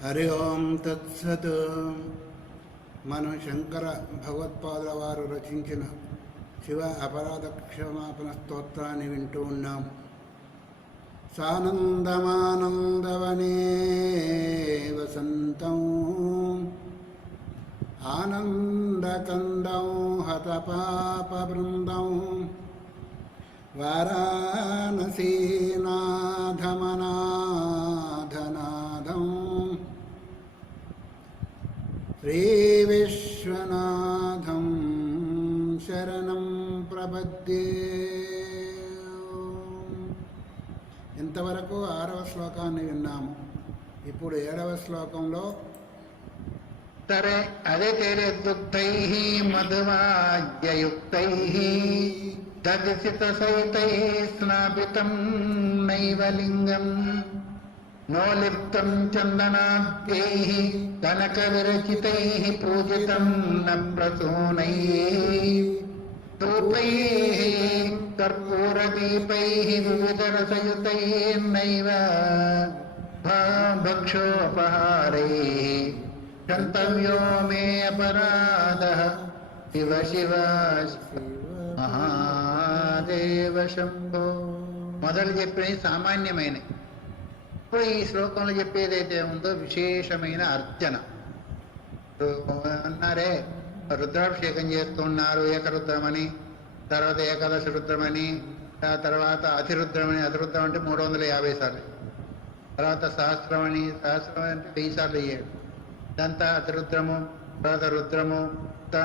హరి ఓం తత్సత్. మనం శంకర భగవత్పాదుల వారు రచించిన శివ అపరాధ క్షమాపణ స్తోత్రాన్ని వింటూ ఉన్నాం. సానందమానందవనే వసంతం ఆనందకందం హతపాపబృందం వారాణసీనాథమనాథనాథం శ్రీవిశ్వనాథం శరణం ప్రపద్యే. ఇంతవరకు 6వ శ్లోకాన్ని విన్నాము. ఇప్పుడు 7వ శ్లోకంలో తరే అదే తేరే దుగ్ధైః మధువాద్యయుక్తైః దర్శిత సహితైః స్నాపితం నైవ లింగం నోలిప్తం చందనాద్యైః కనక విరచితైః పూజితం న ప్రసూనైః ధూపైః కర్పూరదీపైః వివిధరసయుతైర్నైవ భక్షోపహారైః గంతవ్యో మే అపరాధః శివ శివ మహాదేవ శంభో. మొదలు చెప్పినవి సామాన్యమైనవి. ఇప్పుడు ఈ శ్లోకంలో చెప్పేదైతే ఉందో విశేషమైన అర్చన అన్నారే. రుద్రాభిషేకం చేస్తున్నారు, ఏకరుద్రమని, తర్వాత ఏకాదశ రుద్రమని, తర్వాత అతిరుద్రమని. అతిరుద్రం అంటే 350 సార్లు, తర్వాత సహస్రమని, సహస్రం అంటే 1000 సార్లు అయ్యాడు. ఇదంతా అతిరుద్రము, తర్వాత రుద్రము,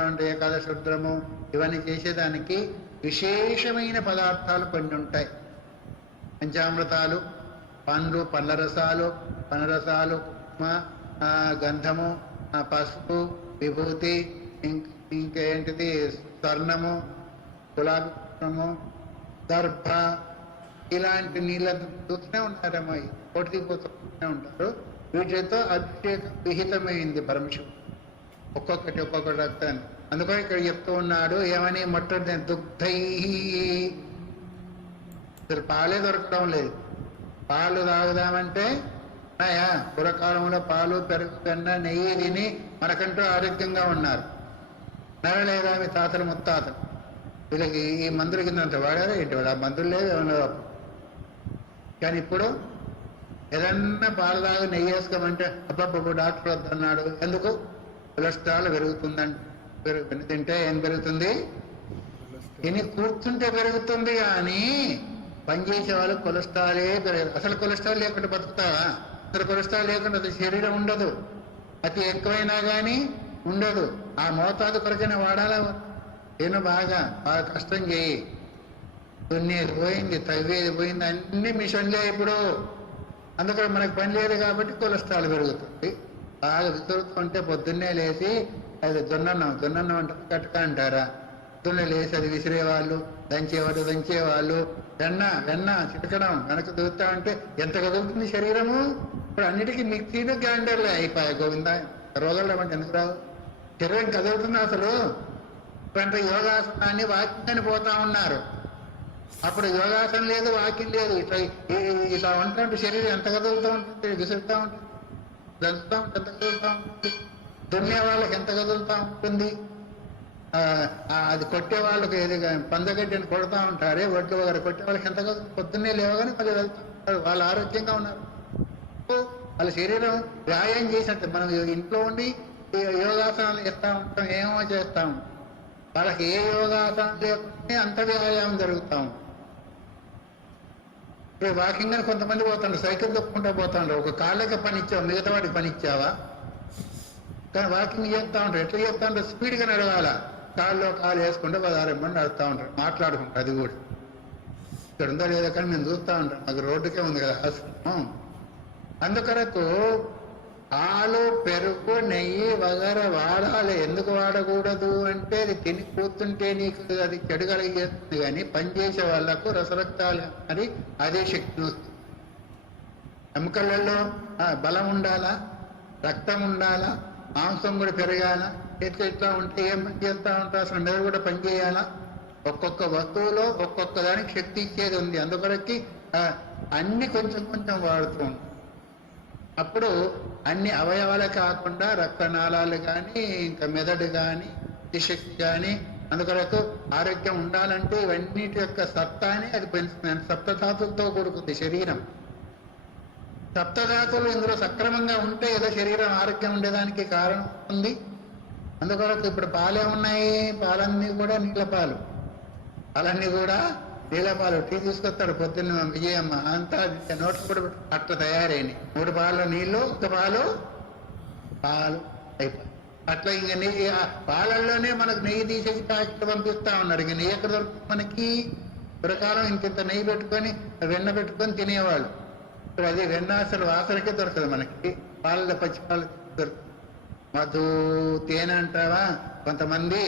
అంటే ఏకాదశ రుద్రము. ఇవన్నీ చేసేదానికి విశేషమైన పదార్థాలు కొన్ని ఉంటాయి. పంచామృతాలు, పండ్లు, పండ్ల రసాలు, గంధము, పసుపు, విభూతి, ఇంకేంటిది స్వర్ణము, గులాబీ పుష్పము, దర్భ, ఇలాంటి నీళ్ళ చూస్తూనే ఉంటారేమో, పోటీపోతూనే ఉంటారు. వీటితో అభిషేకం విహితమైంది పరమశివుడు. ఒక్కొక్కటి రక్తాన్ని. అందుకని ఇక్కడ చెప్తూ ఉన్నాడు ఏమని, మొట్టమొదటి దుగ్ధై, అసలు పాలే దొరకడం లేదు. పాలు తాగుదామంటే పూర్వకాలంలో పాలు, పెరుగు, వెన్న, నెయ్యి తిని మనకంటూ ఆరోగ్యంగా ఉన్నారు. నరలేదా మీ తాతలు ముత్తాతలు. వీళ్ళకి ఈ మందుల కింద వాడారా ఏంటి, వాడు ఆ మందులు లేదు ఏమన్నా. కానీ ఇప్పుడు ఏదన్నా పాలు తాగు నెయ్యి వేసుకోమంటే అబ్బబ్బబ్బు డాక్టర్ వద్దన్నాడు. ఎందుకు? కొలెస్ట్రాల్ పెరుగుతుందంటే. తింటే ఏం పెరుగుతుంది? ఇని కూర్చుంటే పెరుగుతుంది, కానీ పనిచేసే వాళ్ళు కొలెస్ట్రాలే పెరగదు. అసలు కొలెస్ట్రాల్ లేకుండా బతుకుతావా? అసలు కొలెస్ట్రాల్ లేకుండా అది శరీరం ఉండదు. అతి ఎక్కువైనా కానీ ఉండదు. ఆ మోతాదు కొరకైనా వాడాలా. నేను బాగా కష్టం చేయి. దున్నేది పోయింది, తవ్వేది పోయింది, అన్ని మిషన్లే ఇప్పుడు. అందుకని మనకు పని లేదు కాబట్టి కొలెస్ట్రాల్ పెరుగుతుంది. బాగా విసురుతుంటే పొద్దున్నే లేచి అది దున్నన్నం అంటే కట్టక అంటారా. పొద్దున్నే లేచి అది విసిరేవాళ్ళు, దంచేవాళ్ళు, వెన్న చిటకడం వెనక దిగుతా ఉంటే ఎంత కదులుతుంది శరీరము. ఇప్పుడు అన్నిటికీ మిక్సీలు, గ్రైండర్లే అయిపోయాయి. గోవింద, రోగాలు ఏమంటే ఎందుకు రావు? శరీరం కదులుతుంది అసలు. ఇప్పుడంటే యోగాసనాన్ని వాకింగ్ అని పోతా ఉన్నారు. అప్పుడు యోగాసనం లేదు, వాకింగ్ లేదు. ఇట్లా ఉంటుంటే శరీరం ఎంత కదులుతూ ఉంటుంది, విసురుతూ ఉంటుంది, దంచుతూ ఉంటుంది, ఎంత కదులుతూ ఉంటుంది. దున్నే వాళ్ళకి ఎంత కదులుతూ ఉంటుంది. అది కొట్టే వాళ్ళకి ఏది పందగడ్డిని కొడతా ఉంటారే, ఒడ్లు వగర కొట్టే వాళ్ళకి ఎంత కదులు. పొద్దున్నే లేవగానే మళ్ళీ వెళ్తూ ఉంటారు. వాళ్ళు ఆరోగ్యంగా ఉన్నారు. వాళ్ళ శరీరం వ్యాయామం చేసినట్టు. మనం ఇంట్లో ఉండి యోగాసనాలు చేస్తూ ఉంటాం, ఏమో చేస్తాం. వాళ్ళకి ఏ యోగాసనం లేకుంటే అంత వ్యాయామం జరుగుతాం. ఇప్పుడు వాకింగ్ అని కొంతమంది పోతాడు, సైకిల్ తొక్కుంటూ పోతాడు. ఒక కాళ్ళకి పని ఇచ్చావు, మిగతా వాడికి పని ఇచ్చావా? కానీ వాకింగ్ చేస్తూ ఉంటారు. ఎట్లా చేస్తూ ఉంటారు? స్పీడ్గా నడవాల. కాళ్ళు వేసుకుంటే 16 మంది నడుస్తూ ఉంటారు, మాట్లాడుకుంటారు. అది కూడా ఇక్కడ ఉందో లేదో కానీ మేము చూస్తూ ఉంటాం. నాకు రోడ్డుకే ఉంది కదా హాస్పిటల్. అందుకొరకు పాలు, పెరుగు, నెయ్యి వగైరా వాడాలి. ఎందుకు వాడకూడదు అంటే అది తిని కూర్చుంటే నీకు అది చెడు కలిగేస్తుంది. కానీ పనిచేసే వాళ్లకు రసరక్తాలు అది అదే శక్తిని వస్తుంది. ఎముకలలో బలం ఉండాలా, రక్తం ఉండాలా, మాంసం కూడా పెరగాల. ఇట్లా ఉంటే ఏం పని చేస్తూ ఉంటారు? అసలు మీరు కూడా పనిచేయాలా. ఒక్కొక్క వస్తువులో ఒక్కొక్క దానికి శక్తి ఇచ్చేది ఉంది. అందుకొరకి అన్ని కొంచెం కొంచెం వాడుతూ ఉంటాం. అప్పుడు అన్ని అవయవాలే కాకుండా రక్తనాళాలు కానీ ఇంకా మెదడు కానీ శక్తి కానీ అందుకొరకు ఆరోగ్యం ఉండాలంటే ఇవన్నిటి యొక్క సత్తాని అది పెంచుతుంది. సప్తధాతులతో కూడుకుంది శరీరం. సప్తధాతులు ఇందులో సక్రమంగా ఉంటే ఏదో శరీరం ఆరోగ్యం ఉండేదానికి కారణం ఉంది. అందుకొరకు ఇప్పుడు పాలే ఉన్నాయి, పాలన్నీ కూడా నీళ్ళ పాలు, పాలన్నీ కూడా నీళ్ళ పాలు. టీ తీసుకొస్తాడు పొద్దున్న విజయమ్మ, అంతా నోట్లు కూడా అట్లా తయారైంది. 3 పాలు నీళ్ళు, 1 పాలు పాలు అయిపోయి అట్లా ఇంక నెయ్యి పాలల్లోనే మనకు నెయ్యి తీసేసి ప్యాకెట్ పంపిస్తా ఉన్నాడు. ఇంక నెయ్యి ఎక్కడ దొరుకుతుంది మనకి? పురకాలం ఇంత నెయ్యి పెట్టుకొని వెన్న పెట్టుకొని తినేవాళ్ళు. ఇప్పుడు అది వెన్న అసలు వాసనకే దొరకదు మనకి. పాలలో పచ్చి పాలు దొరుకుతుంది. మధు తేనె అంటావా, కొంతమంది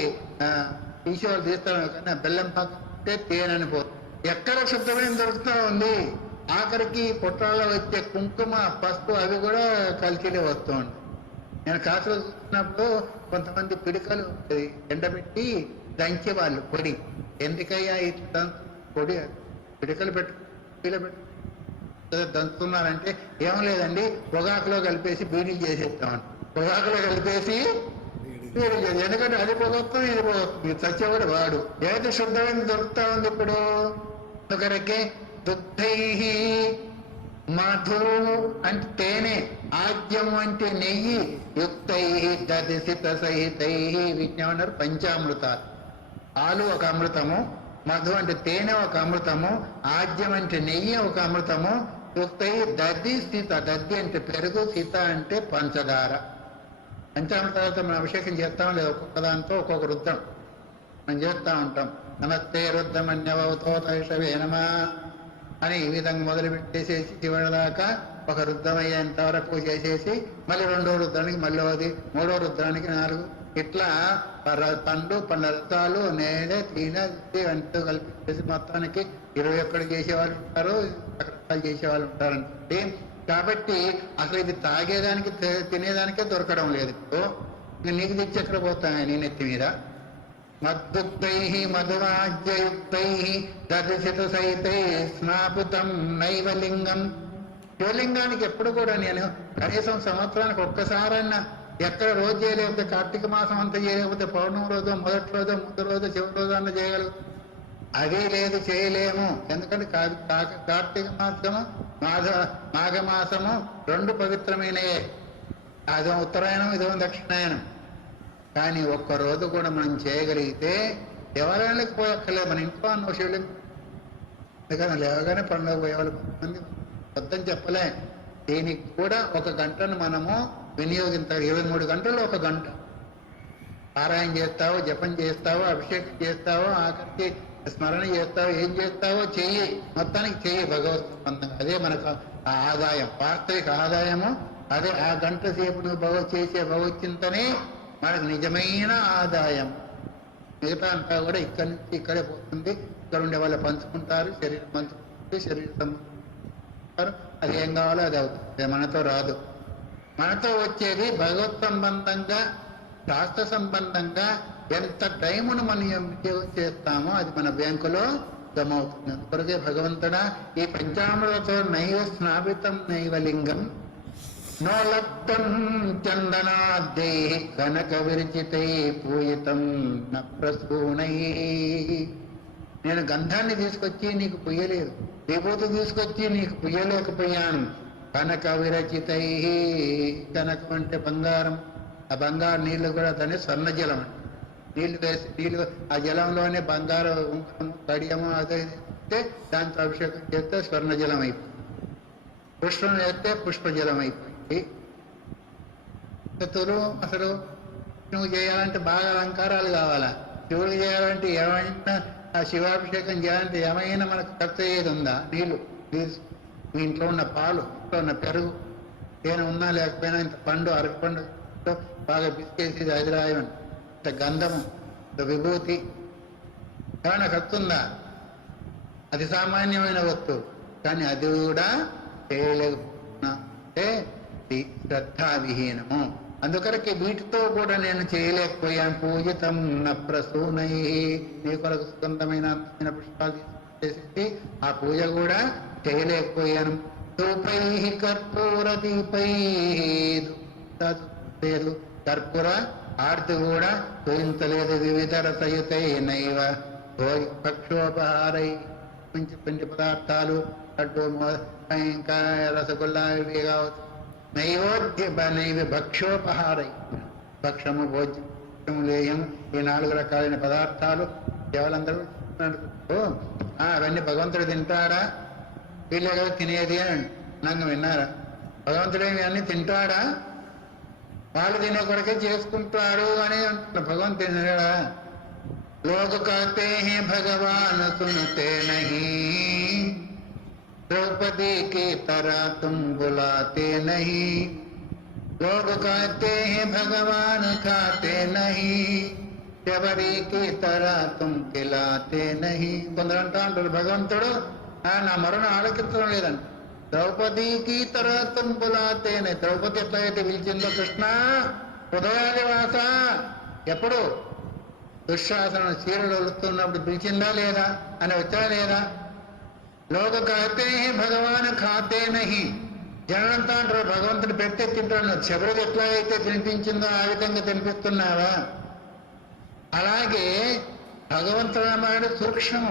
తీసేవాళ్ళు తీస్తారు కానీ బెల్లం పాకుంటే తేనె అని పోతుంది. ఎక్కడ శుద్ధమైన దొరుకుతూ ఉంది. ఆఖరికి పొట్టాల్లో వచ్చే కుంకుమ పసుపు అవి కూడా కలిసిలే వస్తూ ఉంటాయి. నేను కాసులో చూసినప్పుడు కొంతమంది పిడికలు ఎండబెట్టి దంచేవాళ్ళు పొడి. ఎందుకయ్యా ఇట్లా పొడి పిడికలు పెట్టుకు దంచుతున్నారంటే ఏం లేదండి, పొగాకులో కలిపేసి బీడీలు చేసేస్తామని. పొగాకులో కలిపేసి బీడీలు చేసి, ఎందుకంటే అది పొగొస్తుంది ఇది పొగొస్తుంది, చచ్చేవాడు వాడు. ఏది శుద్ధమైన దొరుకుతా ఉంది ఇప్పుడు. ఒకరికే దుగ్ధై మధు అంటే తేనె, ఆద్యం అంటే నెయ్యి, యుక్తై దదిసిత సహితై విజ్ఞాన పంచామృతాలు. పాలు ఒక అమృతము, మధు అంటే తేనె ఒక అమృతము, ఆద్యం అంటే నెయ్యి ఒక అమృతము, యుక్తై దది స్థిత, దద్ది అంటే పెరుగు, సీత అంటే పంచదార. పంచామృతాలతో మనం అభిషేకం చేస్తాం లేదా, ఒక్కొక్క దాంతో ఒక్కొక్క రుద్రం మనం చేస్తూ ఉంటాం. నమస్తే రుద్రమన్యవతోతైషవే నమః అని ఈ విధంగా మొదలు పెట్టేసేసి చివరి దాకా ఒక రుద్రమయ్యేంత వరకు చేసేసి మళ్ళీ 2వ రుద్రానికి మళ్ళీ 3వ రుద్రానికి 4 ఇట్లా పండ్ల రసాలు నేనే తేనె అంటూ కలిపి మొత్తానికి 21 చేసేవాళ్ళు ఉంటారు, రకరకాలు చేసేవాళ్ళు ఉంటారంటే. కాబట్టి అసలు ఇది తాగేదానికి తినేదానికే దొరకడం లేదు. ఇప్పుడు నీకు తెచ్చి ఎక్కడ పోతాయి నీ నెత్తి మీద. మద్దుక్తై మధువాజ్యయుక్తై దర్శిత సహితై స్నాపితం నైవలింగం. శివలింగానికి ఎప్పుడు కూడా నేను కనీసం సంవత్సరానికి ఒక్కసారన్నా, ఎక్కడ రోజు చేయలేకపోతే కార్తీక మాసం అంతా చేయలేకపోతే పౌర్ణమి రోజు, మొదటి రోజు, ముందు రోజు, చివరి రోజు అన్న చేయగలుగుతాం. అదే లేదు, చేయలేము. ఎందుకంటే కార్తీక మాసము మాఘమాసము 2 పవిత్రమైనయే. అదో ఉత్తరాయణం, ఇదో దక్షిణాయనం. కానీ ఒక్కరోజు కూడా మనం చేయగలిగితే దేవాలయాలకు పోయక్కర్లేదు, మన ఇంట్లో అన్న శివలింగం. అందుకని లేవగానే పండుగ పోయేవాళ్ళు కొంతమంది వద్దని చెప్పలే. దీనికి కూడా 1 గంటను మనము వినియోగించాలి. 23 గంటలు 1 గంట పారాయణ చేస్తావో, జపం చేస్తావో, అభిషేకం చేస్తావో, ఆఖరికి స్మరణ చేస్తావో, ఏం చేస్తావో చెయ్యి, మొత్తానికి చెయ్యి భగవత్ సంబంధంగా. అదే మనకు ఆదాయం, వాస్తవిక ఆదాయము అదే. ఆ గంట సేపు నువ్వు చేసే భగవచ్చింతనే మనకు నిజమైన ఆదాయం. మిగతా అంతా కూడా ఇక్కడి నుంచి ఇక్కడే పోతుంది. ఇక్కడ ఉండే వాళ్ళు పంచుకుంటారు, శరీరం పంచుకుంటుంది, శరీరం సంబంధించారు. అది ఏం కావాలో అది అవుతుంది, మనతో రాదు. మనతో వచ్చేది భగవత్ సంబంధంగా, శాస్త్ర సంబంధంగా ఎంత టైమును మనం వినియోగం చేస్తామో అది మన బ్యాంకులో జమ అవుతుంది. అందుకొరకే భగవంతుడా ఈ పంచామృతతో నైవ స్నాపితం నైవలింగం నోలప్తం చందనాద్యై కనక విరచితై పూయితం న ప్రసూనై. నేను గంధాన్ని తీసుకొచ్చి నీకు పుయ్యలేదు, విభూతి తీసుకొచ్చి నీకు పుయ్యలేకపోయాను. కనక విరచితై, కనకం అంటే బంగారం. ఆ బంగారు నీళ్లు కూడా దాన్ని స్వర్ణజలం అంటే. నీళ్లు వేసి నీళ్లు ఆ జలంలోనే బంగారం ఉంకరము కడియము అదే దాంతో అభిషేకం చేస్తే స్వర్ణజలం అయిపోయింది. పుష్పం వేస్తే పుష్పజలం అయిపోయింది. తులు అసలు నువ్వు చేయాలంటే బాగా అలంకారాలు కావాలా. శివుడు చేయాలంటే ఏమైనా, ఆ శివాభిషేకం చేయాలంటే ఏమైనా మనకు ఖర్చు అయ్యేది ఉందా? నీళ్ళు, మీ ఇంట్లో ఉన్న పాలు, ఇంట్లో ఉన్న పెరుగు, ఏమైనా ఉన్నా లేకపోయినా ఇంత పండు, అరటిపండు బాగా బిస్కేసి హైదరాబాద్ ఇంత గంధము, ఇంత విభూతి ఏమైనా ఖర్చు ఉందా? అది సామాన్యమైన వస్తువు. కానీ అది కూడా చేయలేకపోతున్నా అంటే శ్రద్ధావిహీనము. అందుకొరకే వీటితో కూడా నేను చేయలేకపోయాను. పూజితం న ప్రసూనై, నీ కొరకు సుగంధమైన అందమైన పుష్పాలు చేసేసి ఆ పూజ కూడా చేయలేకపోయాను. ధూపై కర్పూర దీపై లేదు, కర్పూర ఆర్తి కూడా తోయించలేదు. వివిధ రసయుతై నైవ భక్షోపహారై మంచి పిండి పదార్థాలు లడ్డు ఇంకా రసగుల్లా ఇవి కావచ్చు. నైవేద్య భక్షోపహారై, భక్షము భోజ్యం లేయం ఈ 4 రకాలైన పదార్థాలు కేవలందరూ అవన్నీ భగవంతుడు తింటాడా? వీళ్ళే కదా తినేది అని నన్ను విన్నారా? భగవంతుడు అన్ని తింటాడా? వాళ్ళు తినే కొరకే చేసుకుంటారు అని అంటున్నారు. భగవంతుడు తినడా? లోక कहते हैं भगवान सुनते नहीं, द्रौपदी की तरह तुम बुलाते नहीं. लोग कहते हैं भगवान खाते नहीं, శబరి की तरह तुम खिलाते नहीं. కొందరు అంటా ఉంటారు భగవంతుడు నా మరణ ఆలకించడం లేదంట. ద్రౌపదీకి तरह तुम बुलाते नहीं. ద్రౌపది ఎట్లయితే పిలిచిందో కృష్ణ హృదయాది వాస, ఎప్పుడు దుశ్శాసన చీరలు వస్తున్నప్పుడు పిలిచిందా లేదా అని వచ్చా లేదా? లోక कहते हैं భగవాన్ ఖాతే నహి. జనంతా అంటారు భగవంతుడు పెట్టే తింటున్నాడు. శబరికి ఎట్లా అయితే తినిపించిందో ఆ విధంగా తినిపిస్తున్నావా? అలాగే భగవంతుడు అన్నాడు సూక్ష్మం.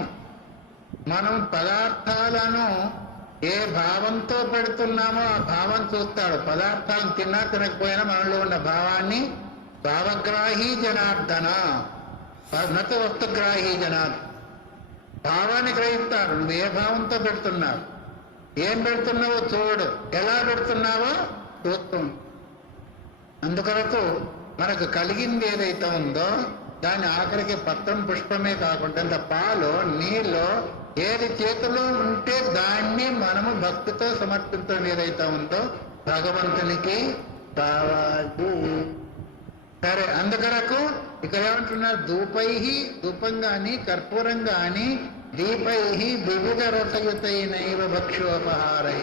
మనం పదార్థాలను ఏ భావంతో పెడుతున్నామో ఆ భావం చూస్తాడు. పదార్థాలను తిన్నా తినకపోయినా మనలో ఉన్న భావాన్ని భావగ్రాహీ జనార్దన, నత వస్తుగ్రాహీ జనార్దన. భావాన్ని గ్రహిస్తాడు. నువ్వు ఏ భావంతో పెడుతున్నావు, ఏం పెడుతున్నావో చూడు, ఎలా పెడుతున్నావో చూస్తూ. అందుకొరకు మనకు కలిగింది ఏదైతే ఉందో దాని ఆఖరికి పత్రం పుష్పమే కాకుండా ఇంత పాలు నీళ్ళు ఏది చేతిలో ఉంటే దాన్ని మనము భక్తితో సమర్పించడం ఏదైతే ఉందో భగవంతునికి కావాలి. సరే, అందుకొరకు ఇక్కడ ఏమంటున్నారు? ధూపై, ధూపం గాని కర్పూరం గాని, దీపై వివిధ రసయుతైనైవ భక్షోపహారై,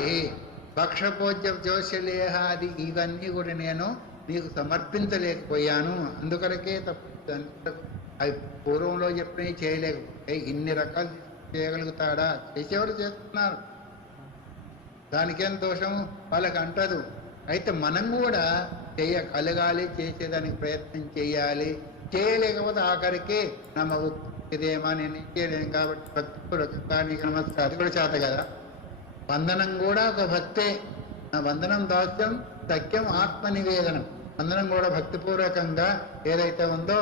భక్షపోజ్య జోషలేహాది ఇవన్నీ కూడా నేను నీకు సమర్పించలేకపోయాను. అందుకొరకే తప్పు. అవి పూర్వంలో చెప్పినవి చేయలేకపోతే ఇన్ని రకాలు చేయగలుగుతాడా? చేసేవారు చేస్తున్నారు, దానికేం దోషం వాళ్ళకి అంటదు. అయితే మనం కూడా చేయగలగాలి, చేసేదానికి ప్రయత్నం చేయాలి. చేయలేకపోతే ఆఖరికి ఇదేమా నేను చేయలేను కాబట్టి భక్తిపూర్వకంగా నీకు నమస్కారం, అది కూడా చేత కదా. వందనం కూడా ఒక భక్తే. నా వందనం దాస్యం సఖ్యం ఆత్మ నివేదనం. వందనం కూడా భక్తిపూర్వకంగా ఏదైతే ఉందో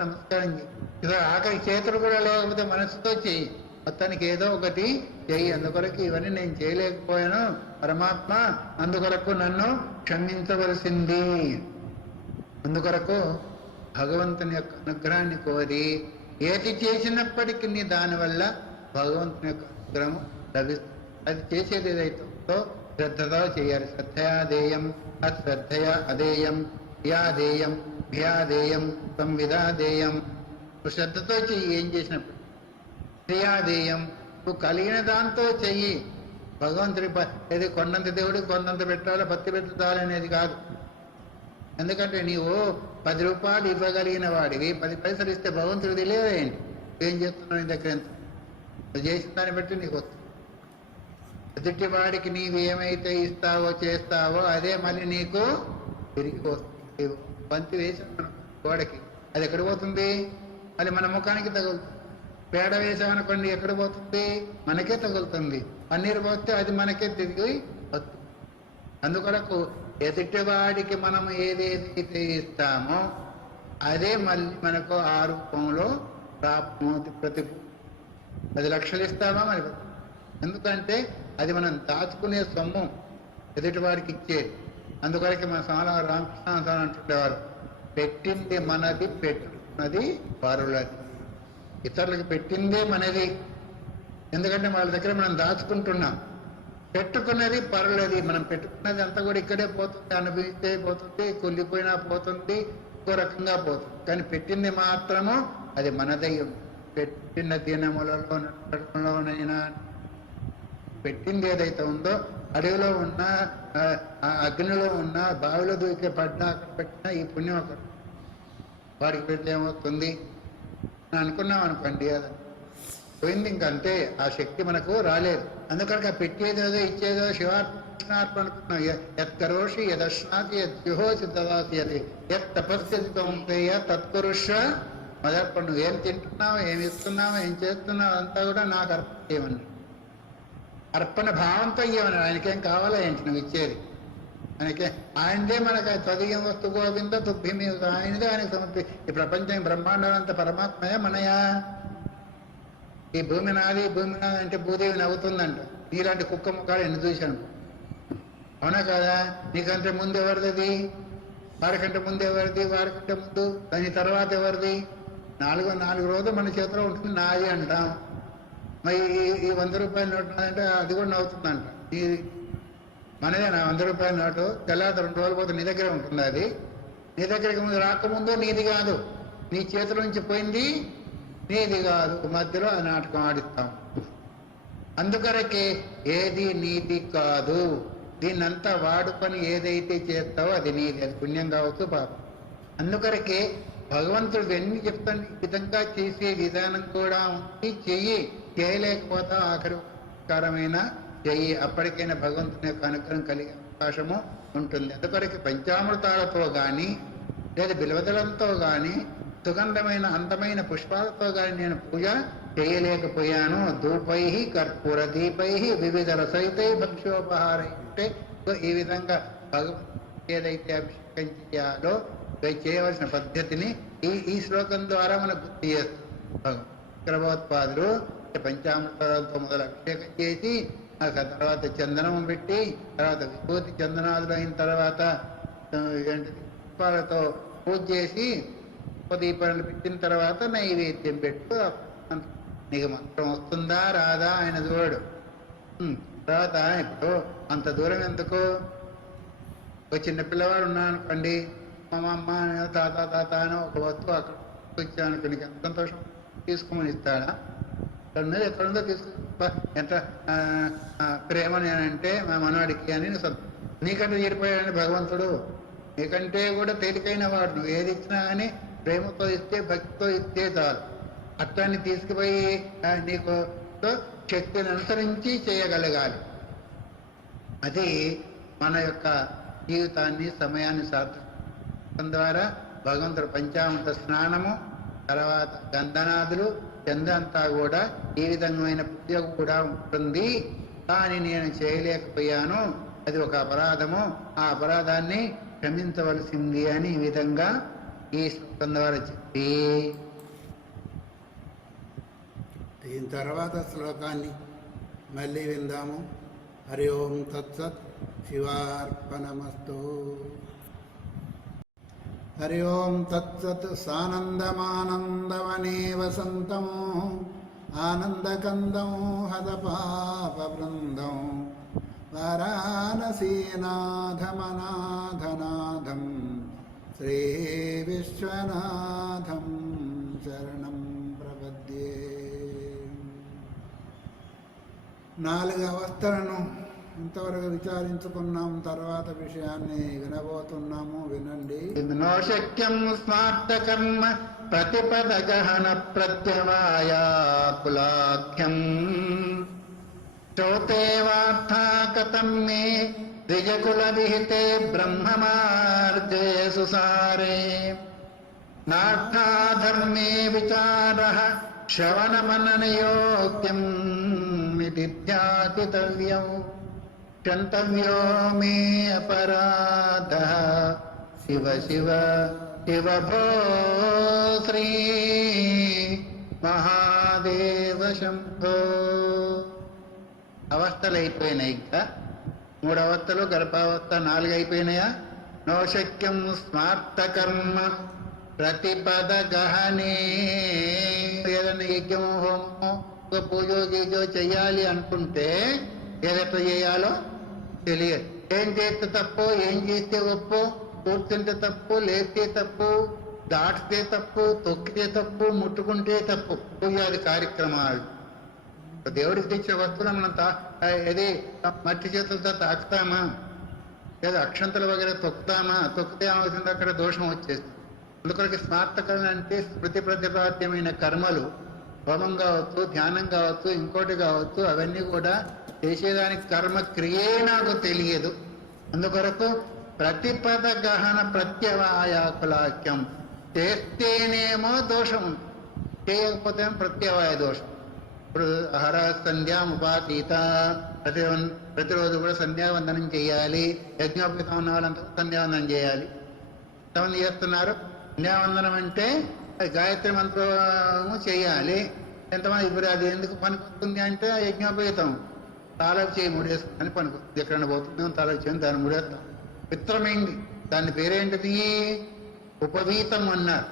నమస్కారం చేయి. ఆఖరి చేతులు కూడా లేకపోతే మనసుతో చెయ్యి, మొత్తానికి ఏదో ఒకటి చెయ్యి. అందుకొరకు ఇవన్నీ నేను చేయలేకపోయాను పరమాత్మ, అందుకొరకు నన్ను క్షమించవలసింది. అందుకొరకు భగవంతుని యొక్క అనుగ్రహాన్ని కోరి ఏది చేసినప్పటికీ నీ దానివల్ల భగవంతుని యొక్క అనుగ్రహం లభిస్తుంది. అది చేసేది ఏదైతే ఉందో శ్రద్ధతో చేయాలి. శ్రద్ధయాదేయం అశ్రద్ధయ అదేయం, యాదేయం భ్యాదేయం సంవిధాదేయం. నువ్వు శ్రద్ధతో చెయ్యి ఏం చేసినప్పుడు. క్రియాదేయం, నువ్వు కలిగిన దాంతో చెయ్యి. భగవంతుడి ఏది కొండంత దేవుడికి కొండంత పెట్టాలి, పత్తి పెట్టాలి అనేది కాదు. ఎందుకంటే నీవు 10 రూపాయలు ఇవ్వగలిగిన వాడివి 10 పైసలు ఇస్తే భగవంతుడికి తెలియదేంటి ఏం చేస్తున్నావు నీ దగ్గర ఎంత. నువ్వు చేసిన దాన్ని బట్టి నీకు వస్తుంది. ఎదుటి వాడికి నీవు ఏమైతే ఇస్తావో చేస్తావో అదే మళ్ళీ నీకు తిరిగి వస్తుంది. బంతి వేసాం గోడకి, అది ఎక్కడ పోతుంది? అది మన ముఖానికి తగులుతుంది. పేడ వేసామనుకోండి ఎక్కడ పోతుంది? మనకే తగులుతుంది. పన్నీరు పోస్తే అది మనకే తిరిగి వస్తుంది. అందుకొరకు ఎదుటివాడికి మనం ఏదేదైతే ఇస్తామో అదే మళ్ళీ మనకు ఆ రూపంలో ప్రాప్తి. ప్రతి 10 లక్షలు ఇస్తామా మరి? ఎందుకంటే అది మనం దాచుకునే సొమ్ము ఎదుటివాడికి ఇచ్చేది. అందుకొరకు మన స్వామి రామకృష్ణ స్వామి అంటుండేవారు, పెట్టింది మనది, పెట్టుకున్నది పరులది. ఇతరులకు పెట్టిందే మనది, ఎందుకంటే వాళ్ళ దగ్గర మనం దాచుకుంటున్నాం. పెట్టుకున్నది పరులది. మనం పెట్టుకున్నది అంతా కూడా ఇక్కడే పోతుంది, అనుభవిస్తే పోతుంది, కొల్లిపోయినా పోతుంది, ఇంకో రకంగా పోతుంది. కానీ పెట్టింది మాత్రము అది మనదై ఉంది. పెట్టిన దినములలోనైనా పెట్టింది ఏదైతే ఉందో అడవిలో ఉన్న అగ్నిలో ఉన్న బావిలో దూకే పడ్డా అక్కడ పెట్టినా ఈ పుణ్యం అక్కడ వాడికి పెడితే ఏమవుతుంది అనుకున్నాం అనుకోండి. అది పోయింది, ఇంకంతే. ఆ శక్తి మనకు రాలేదు. అందుకని పెట్టేదేదో ఇచ్చేదో శివార్పణ అనుకున్నాం. యత్కరోషి యదశ్నాతి యద్యుహోసి తదాసి యత్ తపస్యతి కౌంతేయ తత్పురుష మొదర్పణ. నువ్వేం తింటున్నావు, ఏమి ఇస్తున్నావు, ఏం చేస్తున్నావు అంతా కూడా నాకు అర్పణ చేయమని. అర్పణ భావంతో ఇవ్వమని. ఆయనకేం కావాలో ఏంటి నువ్వు ఇచ్చేది? ఆయనకే ఆయనదే మనకు తదియం వస్తు గోవింద తుభ్యమి ఆయనదే ఆయనకు సమర్పి. ఈ ప్రపంచం బ్రహ్మాండం అంత పరమాత్మయే మనయా? ఈ భూమి నాది, భూమి నాది అంటే భూదేవి నవ్వుతుందంట. నీలాంటి కుక్క ముఖాలు ఎన్ని చూశాను, అవునా కాదా? నీకంటే ముందు ఎవరిది? వారికంటే ముందు ఎవరిది? వారికంటే ముందు. దాని తర్వాత ఎవరిది? నాలుగు రోజులు మన చేతిలో ఉంటుంది, నాది అంటాం. మరి ఈ 100 రూపాయల నోటు నాదంటే అది కూడా నవ్వుతుందంట. ఇది మనదే నా 100 రూపాయల నోటు. తెల్లారి 2 రోజులు పోతే నీ దగ్గరే ఉంటుంది. అది నీ దగ్గరికి ముందు రాకముందు నీది కాదు, నీ చేతుల నుంచి పోయింది నీది కాదు. మధ్యలో ఆ నాటకం ఆడిస్తాం. అందుకొరకే ఏది నీది కాదు. దీన్నంతా వాడుకొని ఏదైతే చేస్తావో అది నీది. అది పుణ్యం కావచ్చు, పాపం. అందుకొరకే భగవంతుడు ఎన్ని చెప్తాను, ఈ విధంగా చేసే విధానం కూడా ఉంది. చెయ్యి, చేయలేకపోతా ఆఖరి కారమైన చెయ్యి. అప్పటికైనా భగవంతుని యొక్క అనుగ్రహం కలిగే అవకాశము ఉంటుంది. అందుకొరకు పంచామృతాలతో కానీ లేదా బిల్వదలంతో కానీ సుగంధమైన అందమైన పుష్పాలతో కానీ నేను పూజ చేయలేకపోయాను. ధూపై కర్పూర దీపై వివిధ రసైతే భక్ష్యోపహారై. అంటే ఈ విధంగా భగవంతుడు ఏదైతే అభిషేకం చేయాలో చేయవలసిన పద్ధతిని ఈ శ్లోకం ద్వారా మనకు గుర్తు చేస్తారు. భగవత్పాదులు పంచామృతాలతో మొదలు అభిషేకం చేసి ఆ తర్వాత చందనం పెట్టి, తర్వాత విభూతి చందనాదులు అయిన తర్వాత ఏంటి పుష్పాలతో పూజ చేసి దీపాలను పెట్టిన తర్వాత నైవేద్యం పెట్టు. నీకు మంత్రం వస్తుందా రాదా ఆయన చూడు. తర్వాత ఇప్పుడు అంత దూరం ఎందుకు? ఒక చిన్న పిల్లవాడు ఉన్నాను అనుకోండి, మా అమ్మ తాత అని ఒక వస్తువు అక్కడ వచ్చానుకో, నీకు ఎంత సంతోషం. తీసుకోమని ఇస్తాడా? ఎక్కడుందో తీసుకో. ఎంత ప్రేమ నేనంటే మా మనవాడికి అని నీకంటే చేరిపోయాడని భగవంతుడు. నీకంటే కూడా తేలికైన వాడు. నువ్వు ఏది ఇచ్చినా కానీ ప్రేమతో ఇస్తే, భక్తితో ఇస్తే చాలు. అట్టాన్ని తీసుకుపోయి నీకు శక్తిని అనుసరించి చేయగలగాలి. అది మన యొక్క జీవితాన్ని, సమయాన్ని సార్థకం ద్వారా భగవంతుడు పంచామృత స్నానము, తర్వాత గంధనాదులు, చందంతా కూడా ఈ విధమైన పూజ కూడా ఉంటుంది. కానీ నేను చేయలేకపోయాను, అది ఒక అపరాధము. ఆ అపరాధాన్ని క్షమించవలసింది అని ఈ విధంగా ఈ శ్లోకం ద్వారా చెప్పి దీని తర్వాత శ్లోకాన్ని మళ్ళీ విందాము. హరి ఓం తత్సత్. శివార్పణమస్తు. హరి ఓం తత్సత్. సానందమానందవనే వసంతం ఆనందకందం హతపాపవృందం వారాణసీనాథమనాథనాథం శ్రీ విశ్వనాథం శరణం ప్రపద్యే. 4 అవస్థలను ఇంతవరకు విచారించుకున్నాం. తర్వాత విషయాన్ని వినబోతున్నాము, వినండి. నో శక్యం స్మార్త కర్మ ప్రతిపద గహన ప్రత్యవాయాకులాఖ్యం చోతే వార్థా కథం మే ద్విజకుల విహితే బ్రహ్మ మార్గే సుసారే నార్థా ధర్మే విచారః శ్రవణమననయోగ్యం విధ్యాతితవ్యం క్షంతవ్యో మే అపరాధః శివ శివ శివ భో శ్రీ మహాదేవ శంభో. అవస్థలు అయిపోయినాయి. ఇంకా 3 అవస్థలు, గర్భావస్థ 4 అయిపోయినాయా? నో శక్యం స్మార్త కర్మ ప్రతిపద గహనే. ఏదైనా యజ్ఞమో హోమో పూజో గీజో చెయ్యాలి అనుకుంటే ఏదెట్లా చేయాలో తెలియదు. ఏం చేస్తే తప్పు, ఏం చేస్తే ఒప్పు, కూర్చుంటే తప్పు, లేస్తే తప్పు, దాటితే తప్పు, తొక్కితే తప్పు, ముట్టుకుంటే తప్పు. పూజాది కార్యక్రమాలు దేవుడికి తెచ్చే వస్తువులు మనం ఏది మట్టి చేతులతో తాకుతామా, లేదా అక్షంతలు వగేర తొక్కుతామా? తొక్కితే ఏమవుతుంది? అక్కడ దోషం వచ్చేస్తుంది. అందుకొరకు స్మార్త కర్మ అంటే స్మృతి ప్రతిపాద్యమైన కర్మలు హోమం కావచ్చు, ధ్యానం కావచ్చు, ఇంకోటి కావచ్చు, అవన్నీ కూడా చేసేదానికి కర్మ క్రియే నాకు తెలియదు. అందుకొరకు ప్రతిపద గహన ప్రత్యవాయాకులాక్యం చేస్తేనేమో దోషం, చేయకపోతే ప్రత్యవాయ దోషం. ఇప్పుడు హర సంధ్యాముపాతీత, ప్రతిరోజు కూడా సంధ్యావందనం చేయాలి. యజ్ఞోపేతం ఉన్న వాళ్ళంతా సంధ్యావందనం చేయాలి. ఎంతమంది చేస్తున్నారు? సంధ్యావందనం అంటే గాయత్రి మంత్రము చేయాలి. ఎంతమంది? ఇప్పుడు అది ఎందుకు పనికొస్తుంది అంటే యజ్ఞోపేతం తాళపు చేయి ముడేసుకుని పనికొస్తుంది. ఎక్కడైనా పోతుందేమో తాళపు చేయని దాన్ని ముడేస్తాం. మిత్రమైంది. దాని పేరేంటిది? ఉపవీతం అన్నారు,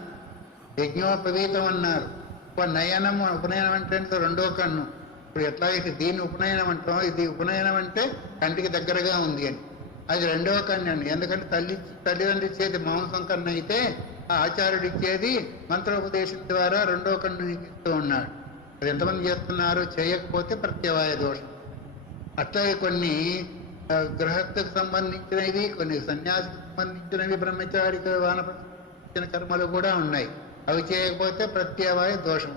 యజ్ఞోపవీతం అన్నారు. ఉపనయనం, ఉపనయనం అంటే రెండో కన్ను. ఇప్పుడు ఎట్లాగైతే దీన్ని ఉపనయనం అంటాం, ఇది ఉపనయనం అంటే కంటికి దగ్గరగా ఉంది అని, అది రెండవ కన్ను అండి. ఎందుకంటే తల్లిదండ్రులు ఇచ్చేది మాంసం కన్ను అయితే, ఆ ఆచార్యుడు ఇచ్చేది మంత్రోపదేశం ద్వారా రెండో కన్ను ఇస్తూ ఉన్నాడు. అది ఎంతమంది చేస్తున్నారు? చేయకపోతే ప్రత్యవాయ దోషం. అట్లాగే కొన్ని గృహస్థకు సంబంధించినవి, కొన్ని సన్యాసికి సంబంధించినవి, బ్రహ్మచారికి వానప్రస్థించిన కర్మలు కూడా ఉన్నాయి. అవి చేయకపోతే ప్రత్యవాయ దోషం.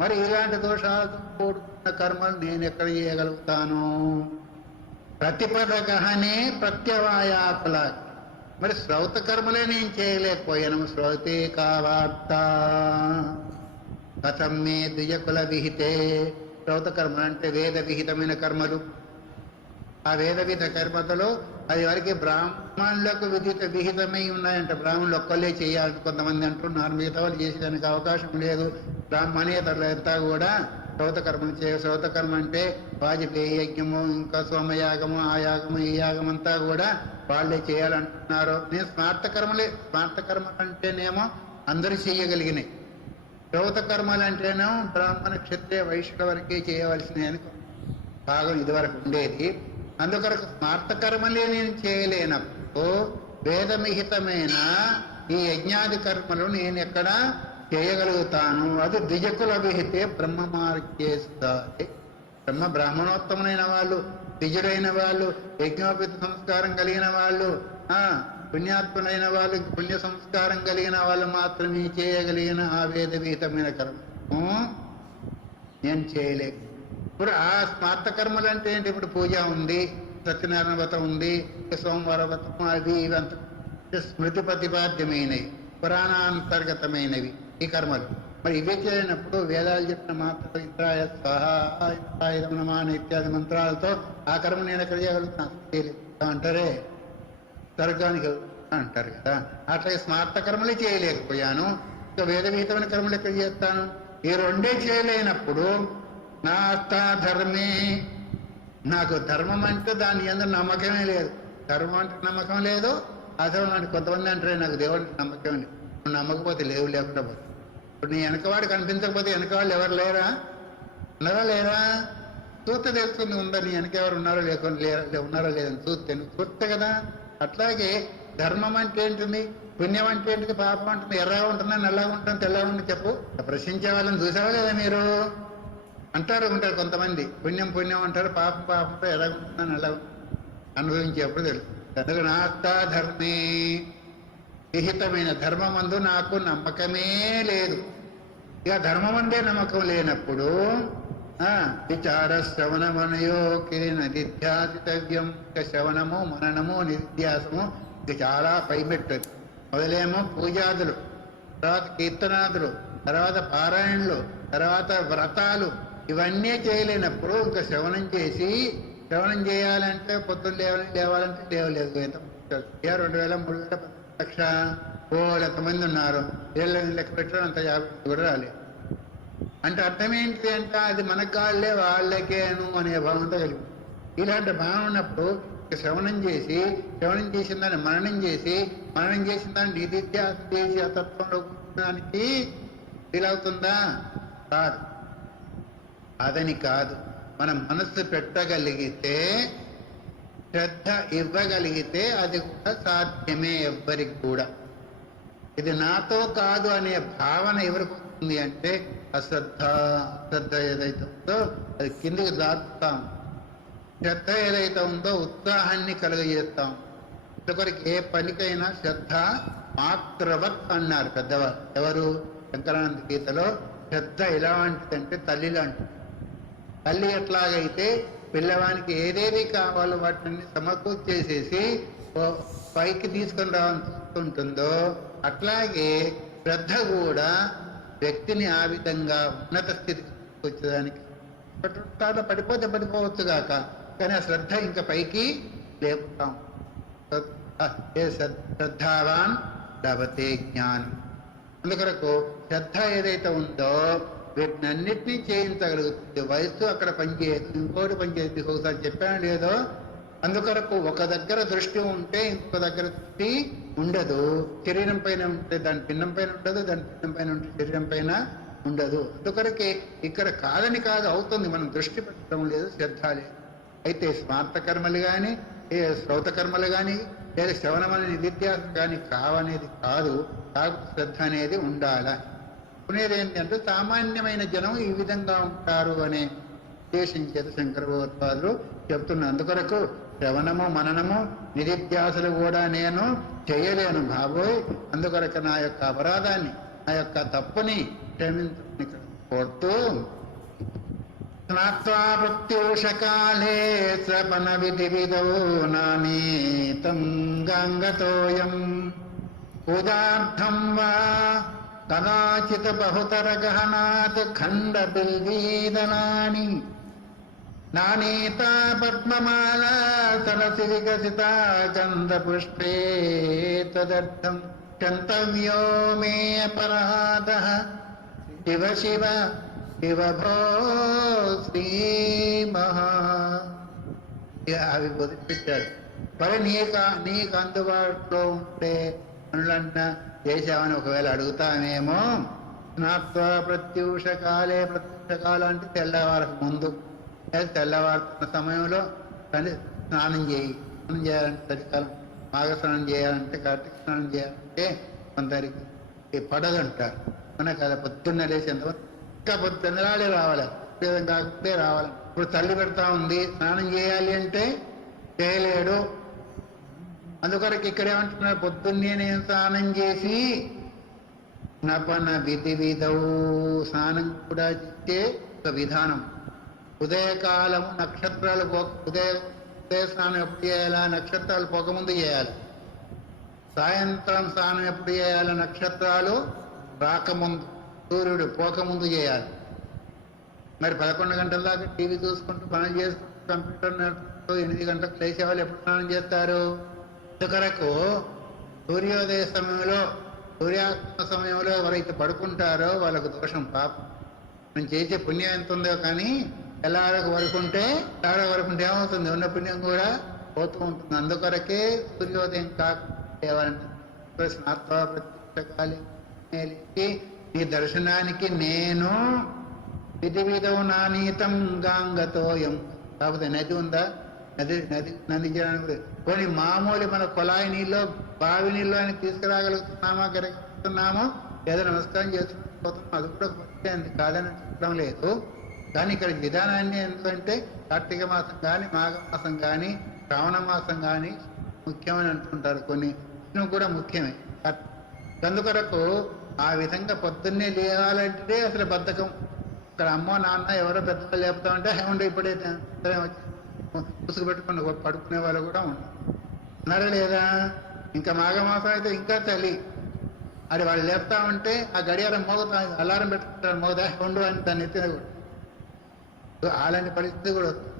మరి ఇలాంటి దోషాలతో కూడుకున్న కర్మలు నేను ఎక్కడ చేయగలుగుతాను? ప్రతిపద గహనే ప్రత్యవాయాకుల. మరి శ్రౌత కర్మలే నేను చేయలేకపోయాను. శ్రౌతే కావార్త కథం మే ద్విజకుల విహితే. శ్రౌత కర్మలు అంటే వేద విహితమైన కర్మలు. ఆ వేద విహిత కర్మతలో అది వరకు బ్రాహ్మణులకు విహితమై ఉన్నాయంట. బ్రాహ్మణులు ఒక్కళ్ళే చేయాలని కొంతమంది అంటున్నారు. మిగతా వాళ్ళు చేసేదానికి అవకాశం లేదు. బ్రాహ్మణేతరులంతా కూడా శ్రౌత కర్మలు శ్రౌత కర్మ అంటే వాజపేయి యజ్ఞము, ఇంకా సోమయాగము, ఆ యాగము, ఈ యాగం అంతా కూడా వాళ్ళే చేయాలంటున్నారు. నేను స్మార్త కర్మలు అంటేనేమో అందరూ చేయగలిగినాయి. శ్రౌత కర్మలు అంటేనేమో బ్రాహ్మణ, క్షత్రియ, వైశ్యుల వరకే చేయవలసినవి అని భాగం ఇదివరకు ఉండేది. అందుకొరకు స్మార్త కర్మలే నేను చేయలేనప్పుడు వేదమిహితమైన ఈ యజ్ఞాది కర్మలు నేను ఎక్కడ చేయగలుగుతాను? అది ద్విజకుల విహితే బ్రహ్మ మార్గేస్తాది. బ్రాహ్మణోత్తములైన వాళ్ళు, ద్విజుడైన వాళ్ళు, యజ్ఞోపేత సంస్కారం కలిగిన వాళ్ళు, పుణ్యాత్ములైన వాళ్ళు, పుణ్య సంస్కారం కలిగిన వాళ్ళు మాత్రమే చేయగలిగిన ఆ వేద విహితమైన కర్మను నేను చేయలేక. ఇప్పుడు ఆ స్మార్త కర్మలు అంటే ఏంటి? ఇప్పుడు పూజ ఉంది, సత్యనారాయణ వ్రతం ఉంది, సోమవార వ్రతం, అది ఇవంతా స్మృతి ప్రతిపాద్యమైనవి, పురాణాంతర్గతమైనవి ఈ కర్మలు. మరి ఇవే చేయనప్పుడు వేదాలు చెప్పిన మాత్రం ఇంద్రాయ స్వాహా, ఇంద్రాయుధం నమాన ఇత్యాది మంత్రాలతో ఆ కర్మ నేను ఎక్కడ చేయగలుగుతాను? అంటారే, స్వర్గానికి అంటారు కదా. అట్లా స్మార్త కర్మలే చేయలేకపోయాను. ఇంకా వేద విహితమైన కర్మలు ఎక్కడ చేస్తాను? ఈ రెండే చేయలేనప్పుడు నాస్తా ధర్మే, నాకు ధర్మం అంటే దాని యందు నమ్మకమే లేదు. ధర్మం అంటే నమ్మకం లేదు, అధర్మం అంటే కొంతమంది అంటారే నాకు దేవుడు అంటే నమ్మకం లేదు. నువ్వు నమ్మకపోతే లేవు, లేకుండా పోతే. ఇప్పుడు నీ వెనకవాడు కనిపించకపోతే వెనకవాళ్ళు ఎవరు లేరా? ఉన్నారా లేరా? చూస్తే తెలుస్తుంది ఉందా నీ వెనక ఎవరు ఉన్నారో లేకుండా ఉన్నారో లేదని చూస్తే నువ్వు చూస్తే కదా. అట్లాగే ధర్మం అంటే ఏంటిది, పుణ్యం అంటే ఏంటిది, పాపం అంటే ఎర్రగా ఉంటుందా, నల్లగా ఉంటుంది, తెల్లగా ఉంటుంది చెప్పు. ప్రశ్నించే వాళ్ళని చూసావా లేదా మీరు? అంటారు కొంతమంది పుణ్యం అంటారు, పాపం అంటారు, ఎలాగ ఉంటుందని ఎలా అనుభవించేప్పుడు తెలుసు. కనుక నాస్తా ధర్మే, విహితమైన ధర్మమందు నాకు నమ్మకమే లేదు. ఇక ధర్మమందే నమ్మకం లేనప్పుడు విచార శ్రవణమనయో నిధ్యాసితవ్యం. ఇక శ్రవణము, మననము, నిధ్యాసము ఇక చాలా పైమెట్టదు. మొదలేమో పూజాదులు, తర్వాత కీర్తనాదులు, తర్వాత పారాయణలు, తర్వాత వ్రతాలు, ఇవన్నీ చేయలేనప్పుడు ఇంకా శ్రవణం చేయాలంటే పొద్దున్న లేవాలంటే లేవలేదు. ఎంత 2000, 3000, 1,00,000 ఎంతమంది ఉన్నారు, లెక్క పెట్టడం అంత 50 కూడా రాలేదు. అంటే అర్థం ఏంటి అంటే అది మనకు కాళ్ళే వాళ్ళకేను అనే భావంతో కలిగి. ఇలాంటి భావం ఉన్నప్పుడు శ్రవణం చేసిన దాన్ని మననం చేసిన దాన్ని నిధిధ్యాసం చేసి ఆ తత్వంలో కూర్చోడానికి వీలవుతుందా? కాదు. అదని కాదు, మనం మనస్సు పెట్టగలిగితే, శ్రద్ధ ఇవ్వగలిగితే అది కూడా సాధ్యమే ఎవ్వరికి కూడా. ఇది నాతో కాదు అనే భావన ఎవరికి వస్తుంది అంటే శ్రద్ధ ఏదైతే ఉందో అది కిందికి దాటుతాం. శ్రద్ధ ఏదైతే ఉందో ఉత్సాహాన్ని కలుగజేస్తాం. ఇంకొకరికి ఏ పనికైనా శ్రద్ధ మాత్రవత్ అన్నారు పెద్దవారు. ఎవరు? శంకరానంద గీతలో శ్రద్ధ ఎలాంటిదంటే తల్లి లాంటిది. తల్లి ఎట్లాగైతే పిల్లవానికి ఏదేది కావాలో వాటిని సమకూర్చేసేసి పైకి తీసుకొని రావాలనుకుంటుందో అట్లాగే శ్రద్ధ కూడా వ్యక్తిని ఆ విధంగా ఉన్నత స్థితికి వచ్చేదానికి పడిపోతే పడిపోవచ్చు గాక, కానీ ఆ శ్రద్ధ ఇంకా పైకి లేపుతాం. శ్రద్ధావాన్ లభతే జ్ఞానం. అందుకొరకు శ్రద్ధ ఏదైతే ఉందో వీటినన్నిటినీ చేయించగలుగుతుంది. వయస్సు అక్కడ పనిచేయదు, ఇంకోటి పనిచేయదు. ఒకసారి చెప్పాను లేదో, అందుకొరకు ఒక దగ్గర దృష్టి ఉంటే ఇంకొక దగ్గర దృష్టి ఉండదు. శరీరం పైన ఉంటే దాని భిన్నం పైన ఉండదు, దాని భిన్నం పైన ఉంటే శరీరం పైన ఉండదు. అందుకొరకే ఇక్కడ కాదని కాదు అవుతుంది, మనం దృష్టి పెట్టడం లేదు, శ్రద్ధ లేదు. అయితే స్మార్త కర్మలు కానీ శ్రౌత కర్మలు కానీ లేదా శ్రవణమని నిధిధ్యాసం కానీ కావనేది కాదు. కాకపోతే శ్రద్ధ అనేది ఉండాలా. కొనేది ఏంటంటే సామాన్యమైన జనం ఈ విధంగా ఉంటారు అనే ఉద్దేశించేది శంకర భగవత్పాదులు చెప్తున్నా. అందుకొరకు శ్రవణము మననము నిధిధ్యాసులు కూడా నేను చేయలేను బాబోయ్. అందుకొరకు నా యొక్క అపరాధాన్ని, నా యొక్క తప్పుని క్షమించని కోరుతూ స్నాత్వా ప్రత్యూషకాలే శ్రవణ విధి విధౌ నానీతం గంగతోయం పూజార్థం వా కదాచిత్ బహుతర గహనాత్ ఖండ బిల్వీదనాని నానీత పద్మమాలా సరసి వికసిత చంద్ర పుష్పే తదర్థం గంతవ్యో మే అపరాధః శివ శివ శివ భో శ్రీ మహా. అవి వదిలిపెట్టాడు. మరి నీకు అందుబాటులో ఉంటే పనులన్నా చేశామని ఒకవేళ అడుగుతామేమో. స్నాత్వా ప్రత్యూషకాలే, ప్రత్యూషకాలు అంటే తెల్లవారకు ముందు, తెల్లవారుతున్న సమయంలో కానీ స్నానం చేయి. స్నానం చేయాలంటే చలికాలం మాఘ స్నానం చేయాలంటే, కార్తీక స్నానం చేయాలంటే కొందరికి పడదంటారు. మనకు అది పొద్దున్న లేచేంతవరకు ఇంకా పొద్దున్నరాలే రావాలి, కాకపోతే రావాలి. ఇప్పుడు తల్లి పెడతా ఉంది, స్నానం చేయాలి అంటే చేయలేడు. అందుకొరకు ఇక్కడ ఏమంటున్నారు, పొద్దున్నే నేను స్నానం చేసి నపన విధి విధవు, స్నానం కూడా చేసే ఒక విధానం. ఉదయకాలము నక్షత్రాలు ఉదయ స్నానం ఎప్పుడు చేయాలా? నక్షత్రాలు పోకముందు చేయాలి. సాయంత్రం స్నానం ఎప్పుడు చేయాలి? నక్షత్రాలు రాకముందు, సూర్యుడు పోకముందు చేయాలి. మరి 11 గంటల దాకా టీవీ చూసుకుంటూ పనులు చేసుకుంటూ కంప్యూటర్ 8 గంటలకు లేచే వాళ్ళు ఎప్పుడు స్నానం చేస్తారు? ఇంతవరకు సూర్యోదయ సమయంలో, సూర్యాస్తమ సమయంలో ఎవరైతే పడుకుంటారో వాళ్ళకు దోషం, పాపం. మనం చేసే పుణ్యం ఎంత ఉందో కానీ తెల్లారకు వరకుంటే ఏమవుతుంది? ఉన్న పుణ్యం కూడా పోతూ ఉంటుంది. అందుకొరకే సూర్యోదయం కావాలంటే స్నాత్వా ప్రత్యూషకాలే నీ దర్శనానికి నేను విధి విధవు నానీతం గాంగతోయం. కాకపోతే నది ఉందా? నది జనానికి కొన్ని మామూలు మన కొలాయి నీళ్ళు, బావి నీళ్ళు అని తీసుకురాగలుగుతున్నామా, గెలుగుతున్నామో, ఏదో నమస్కారం చేసుకుంటున్నాం, అది కూడా కొట్టేంది కాదని చెప్పడం లేదు. కానీ ఇక్కడ విధానాన్ని ఎందుకంటే కార్తీక మాసం కానీ, మాఘ మాసం కానీ, శ్రావణ మాసం కానీ ముఖ్యమని అంటుంటారు. కొన్ని కూడా ముఖ్యమే. అందుకొరకు ఆ విధంగా పొద్దున్నే లేవాలంటే అసలు బద్ధకం. ఇక్కడ అమ్మో నాన్న ఎవరో పెద్దగా లేపుతామంటే ఉండే ఇప్పుడే పుసుగు పెట్టుకుని పడుకునే వాళ్ళు కూడా ఉన్నారు లేదా? ఇంకా మాఘమాసం అయితే ఇంకా చలి. అది వాళ్ళు లేపుతామంటే ఆ గడియారం మోగుతా, అలారం పెట్టుకుంటారు, మోగుతా ఉండు అని దాన్ని ఎత్తిన కూడా అలాంటి పరిస్థితి కూడా వస్తుంది.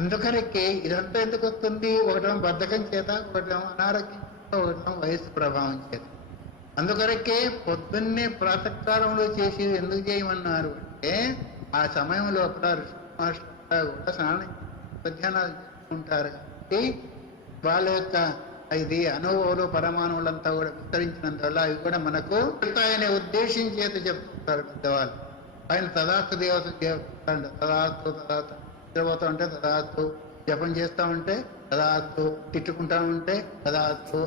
అందుకనికి ఇదంతా ఎందుకు వస్తుంది? ఒకటేమో బద్ధకం చేత, ఒకటేమో అనారోగ్యం చేత, ఒకటేమో వయస్సు ప్రభావం చేత. అందుకొరకే పొద్దున్నే ప్రాతకాలంలో చేసి ఎందుకు చేయమన్నారు అంటే ఆ సమయంలో కూడా కూడా స్నానం మధ్యాహ్నాలు చేసుకుంటారు కాబట్టి వాళ్ళ యొక్క ఇది అణువులు పరమాణువులంతా కూడా విస్తరించినందువల్ల అవి కూడా మనకు అనే ఉద్దేశం చేత చెప్తుంటారు పెద్దవాళ్ళు. ఆయన తదాస్తు దేవత తదాస్తు నిద్రపోతా ఉంటే తదాస్తు, జపం చేస్తా ఉంటే తదాస్తు, తిట్టుకుంటా ఉంటే తదాస్తు.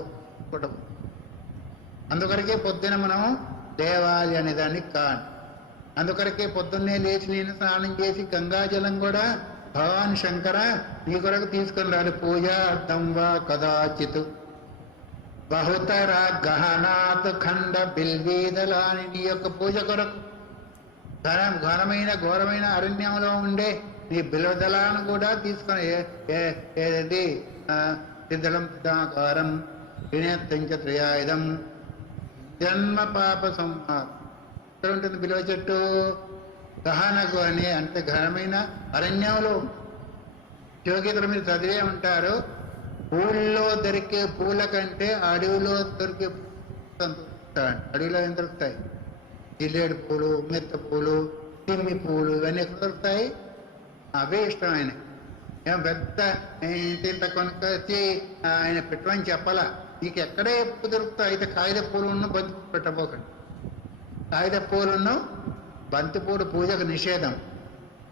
అందుకొరకే పొద్దున మనం దేవాలి అనే దాన్ని కాదు. అందుకొరకే పొద్దున్నే లేచి నేను స్నానం చేసి గంగాజలం కూడా భగవాన్ శంకర నీ కొరకు తీసుకుని రాడు. పూజ అర్థం వా కదాచిత్ బహుతర గహనాత్ ఖండ బిల్వీదలాని, నీ యొక్క పూజ కొరకు ఘనమైన ఘోరమైన అరణ్యంలో ఉండే నీ బిలదలాను కూడా తీసుకొని ఏది సిద్ధలం సిద్ధాకారం వినేత్తంచ త్రయాయుధం జన్మ పాప సంహారం. ఎక్కడ ఉంటుంది బిలువ చెట్టు? గహనకు అని అంటే ఘనమైన అరణ్యంలో. యోగితులు మీరు చదివే ఉంటారు, ఊళ్ళో దొరికే పూల కంటే అడవిలో దొరికే సంతోషిస్తాడు. అడవిలో ఏం దొరుకుతాయి? జిల్లేడు పూలు, మెత్త పూలు, తిమ్మి పూలు, ఇవన్నీ ఎక్కడ దొరుకుతాయి? అవే ఇష్టం ఆయన. ఏం పెద్ద ఇంత కొనుక్కొచ్చి ఆయన పెట్టమని చెప్పాలా. నీకు ఎక్కడే పూలు దొరుకుతాయి. అయితే కాగిత పూలున్న బంతి పూలు పెట్టబోకండి. కాగిత పూలున్న బంతి పూలు పూజకు నిషేధం.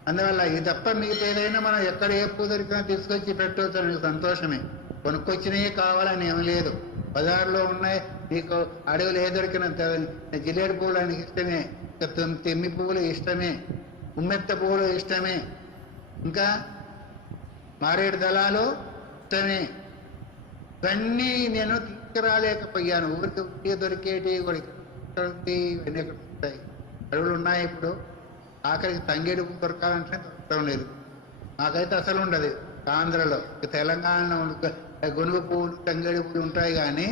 అందువల్ల ఇది తప్ప మిగతా ఏదైనా మనం ఎక్కడ ఏ పూలు దొరికినా తీసుకొచ్చి పెట్టవచ్చు. నీకు సంతోషమే. కొనుక్కొచ్చినవి కావాలని ఏమి లేదు. బజార్లో ఉన్నాయి, నీకు అడవులు ఏ దొరికిన జిల్లేడు పువ్వులు ఆయనకి ఇష్టమే, తెమ్మి పువ్వులు ఇష్టమే, ఉమ్మెత్త పువ్వులు ఇష్టమే, ఇంకా మారేడు దళాలు ఇష్టమే. ఇవన్నీ నేను తీసుకురాలేకపోయాను. ఊరికి దొరికేటి ఇవన్నీ ఎక్కడ దొరుకుతాయి? అడవులు ఉన్నాయి. ఇప్పుడు ఆఖరికి తంగేడు పువ్వు దొరకాలంటే దొరకడం లేదు. మాకైతే అసలు ఉండదు. ఆంధ్రలో, తెలంగాణలో గొనుగు పువ్వులు తంగేడు పువ్వులు ఉంటాయి, కానీ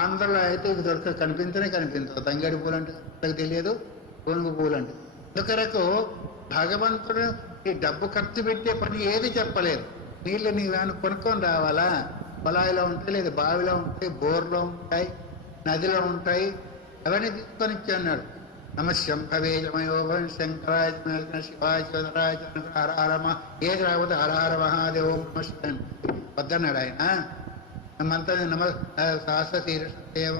ఆంధ్రలో అయితే ఇది కనిపించవు. తంగేడు పూలు అంటే నాకు తెలియదు, గొనుగు పువ్వులు అంటే. ఇందుకొరకు భగవంతుడు ఈ డబ్బు ఖర్చు పెట్టే పని ఏది చెప్పలేదు. నీళ్ళు నీవేమైనా కొనుక్కొని రావాలా? పొలాయిలో ఉంటాయి, లేదా బావిలో ఉంటాయి, బోర్లో ఉంటాయి, నదిలో ఉంటాయి, అవన్నీ తీసుకొని ఇచ్చి అన్నాడు. నమశంభవేజమయోభం శంకరాయ శివాయ చోదరాయ హరహరమ. ఏది రాకపోతే హరహర మహాదేవం నమస్కారం వద్దన్నాడు ఆయన. మంత్రం నమ శాస్త్ర శీర్షం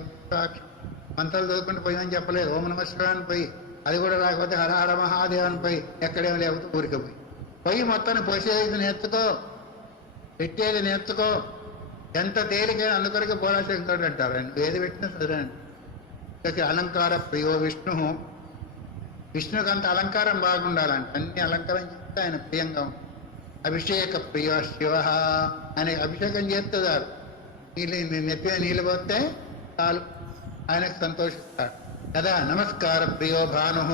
మంత్రాలు చదువుకుంటూ పోయిందని చెప్పలేదు. ఓం నమస్కారాన్ని పోయి, అది కూడా రాకపోతే హరహర మహాదేవాన్ని పోయి, ఎక్కడేమో లేకపోతే ఊరికి పోయి మొత్తాన్ని పోసేది నేర్చుకో, పెట్టేది నేర్చుకో. ఎంత తేలికైనా అందుకొరకు పోరాశంకరుడు అంటారు. ఆయన ఏది పెట్టినా సరే అండి. అలంకార ప్రియో విష్ణు. విష్ణుకి అంత అలంకారం బాగుండాలంట. అన్ని అలంకారం చేస్తే ఆయన ప్రియంగా ఉంటుంది. అభిషేక ప్రియ శివ అని అభిషేకం చేస్తారు. నెత్తిన నీళ్ళు పోతే చాలు, ఆయనకు సంతోషిస్తాడు కదా. నమస్కార ప్రియో భాను.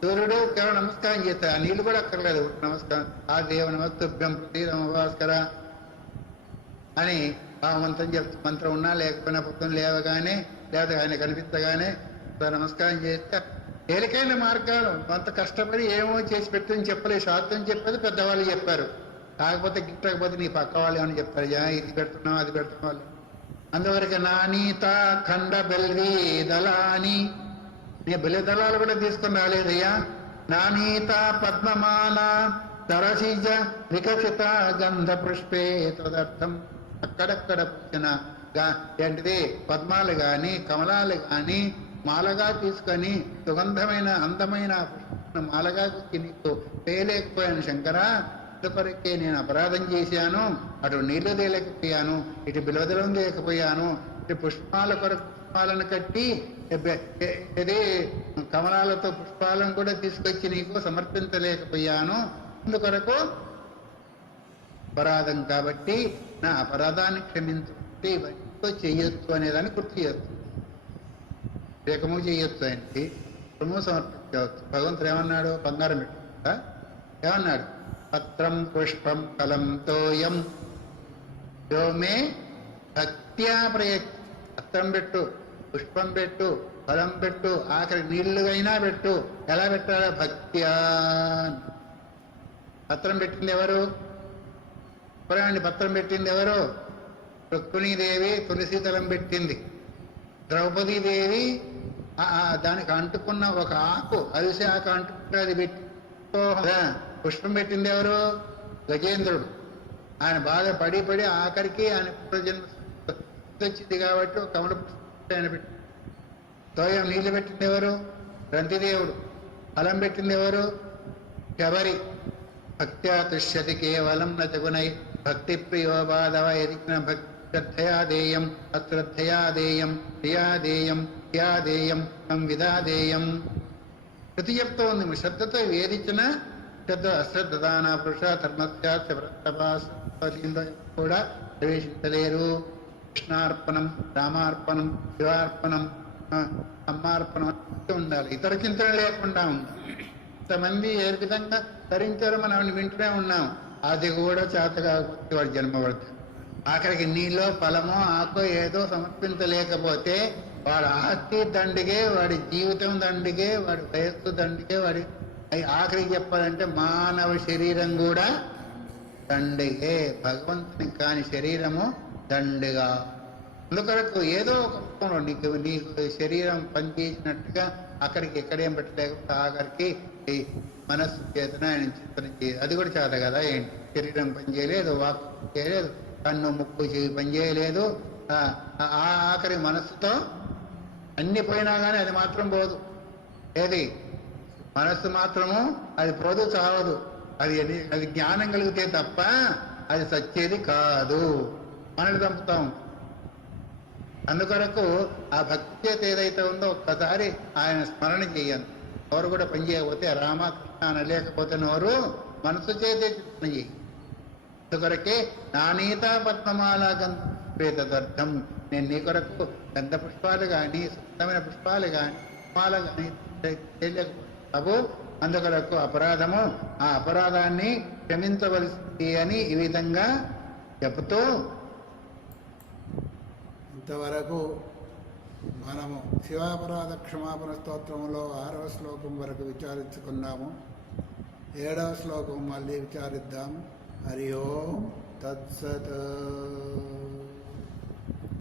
సూర్యుడు కేవలం నమస్కారం చేస్తాడు, ఆ నీళ్ళు కూడా అక్కర్లేదు. నమస్కారం ఆ దేవ నమస్తుభ్యం ప్రతీరమ భాస్కర అని ఆ మంత్రం చెప్తూ, మంత్రం ఉన్నా లేకపోయినా పొద్దున లేవగానే లేదా ఆయన కనిపించగానే నమస్కారం చేస్తే తేలికైన మార్గాలు. అంత కష్టపడి ఏమో చేసి పెట్టని చెప్పలేదు. శాస్త్రం చెప్పేది పెద్దవాళ్ళు చెప్పారు. కాకపోతే గిట్టకపోతే నీ పక్క వాళ్ళు ఏమని చెప్తారు, ఇది పెడుతున్నావు అది పెడుతున్నావు. అందువరకు నానీత ఖండ బెల్వి దళాని. నీ బెల్లి దళాలు కూడా తీసుకుని రాలేదయ్యా. నానీత పద్మమాల తరసిజ వికసిత గంధ పుష్పే తదర్థం. అక్కడక్కడ పుచ్చిన ఏంటిది పద్మాలు కానీ కమలాలు కానీ మాలగా తీసుకొని సుగంధమైన అందమైన మాలగా నీకు వేయలేకపోయాను శంకర. ఇంతకొరకే నేను అపరాధం చేశాను. అటు నీళ్లు తేలేకపోయాను, ఇటు బిలవదలం లేకపోయాను, ఇటు పుష్పాల కొరకు పుష్పాలను కట్టి ఇది కమలాలతో పుష్పాలను కూడా తీసుకొచ్చి నీకు సమర్పించలేకపోయాను. అందుకొరకు అపరాధం కాబట్టి నా అపరాధాన్ని క్షమించు, ఇవన్నీ చెయ్యొచ్చు అనేదాన్ని గుర్తు చేయొచ్చు. రేఖము చేయొచ్చు, ఆయనకి రుము సమర్పించవచ్చు. భగవంతుడు ఏమన్నాడు? బంగారం పెట్టు ఏమన్నాడు? పత్రం పుష్పం ఫలం తోయం యోమే భక్త్యా ప్రయత్. పత్రం పెట్టు, పుష్పం పెట్టు, ఫలం పెట్టు, ఆఖరి నీళ్లుగైనా పెట్టు. ఎలా పెట్టాలా? భక్త్యా. పత్రం పెట్టింది ఎవరు? పురాణి పత్రం పెట్టింది ఎవరు? రుక్మిణీదేవి తులసీదళం పెట్టింది. ద్రౌపదీదేవి దానికి అంటుకున్న ఒక ఆకు, అరిసె ఆకు అంటుకుంటే అది పెట్టి పుష్పం పెట్టింది ఎవరు? గజేంద్రుడు. ఆయన బాగా పడి ఆఖరికి ఆయన పునర్జన్మ వచ్చింది కాబట్టి ఒక కమల పుష్పం ఆయన పెట్టి. తోయం నీళ్లు పెట్టింది ఎవరు? రంతిదేవుడు. ఫలం పెట్టింది ఎవరు? శబరి. భక్త్యా తుష్యతి కేవలం నచగునై భక్తి ప్రియో బాధవ ఎదిగిన భక్తి శ్రద్ధయా దేయం అశ్రద్ధయా దేయం ప్రియా దేయం ప్రియా దేయం సంవిధాదేయం. శృతి చెప్తూ ఉంది, శ్రద్ధతో వేదించిన శ్రద్ధ అశ్రద్ధ దాన పురుష ధర్మత్యాస కూడా ప్రవేశించలేరు. కృష్ణార్పణం, రామార్పణం, శివార్పణం, అమ్మార్పణం ఉండాలి. ఇతర చింతన లేకుండా ఉండాలి. ఇంతమంది ఏ విధంగా ధరించారో మనం వింటూనే ఉన్నాం. అది కూడా చేత కాకపోతే వాడు జన్మపడతాడు. ఆఖరికి నీలో ఫలమో ఆకో ఏదో సమర్పించలేకపోతే వాడి ఆస్తి దండిగే, వాడి జీవితం దండిగే, వాడి వయస్సు దండిగే, వాడి ఆఖరికి చెప్పాలంటే మానవ శరీరం కూడా దండిగే. భగవంతుని కాని శరీరము దండిగా. అందుకొరకు ఏదో ఒక రూపంలో నీకు శరీరం పనిచేసినట్టుగా అక్కడికి ఎక్కడేం పెట్టలేకపోతే ఆఖరికి ఈ మనస్సు చేతన ఆయన చింతన చేయదు. అది కూడా చేత కదా ఏంటి? శరీరం పనిచేయలేదు, వాక్ చేయలేదు, కన్ను ముక్కు చెవి పనిచేయలేదు. ఆఖరి మనస్సుతో అన్ని పోయినా కానీ అది మాత్రం పోదు. ఏది? మనస్సు మాత్రము అది పోదు, చావదు. అది జ్ఞానం కలిగితే తప్ప అది సచ్చేది కాదు. మనల్ని చంపుతాం. అందుకొరకు ఆ భక్తి చేత ఏదైతే ఉందో ఒక్కసారి ఆయన స్మరణ చేయండి. ఎవరు కూడా పని చేయకపోతే రామకృష్ణ అనలేకపోతే నోరు మనసు చేతే చింతన చేయి. అందుకొరకే నానీత పద్మమాల గంధం, నేను నీ కొరకు గంధ పుష్పాలు కానీ సుందరమైన పుష్పాలు కానీ పుష్పాల కానీ బాబు, అందుకొరకు అపరాధము, ఆ అపరాధాన్ని క్షమించవలసింది అని ఈ విధంగా చెబుతూ ఇంతవరకు మనము శివాపరాధ క్షమాపణ స్తోత్రంలో 6వ శ్లోకం వరకు విచారించుకున్నాము. 7వ శ్లోకం మళ్ళీ విచారిద్దాం. హరి ఓం తత్సత్.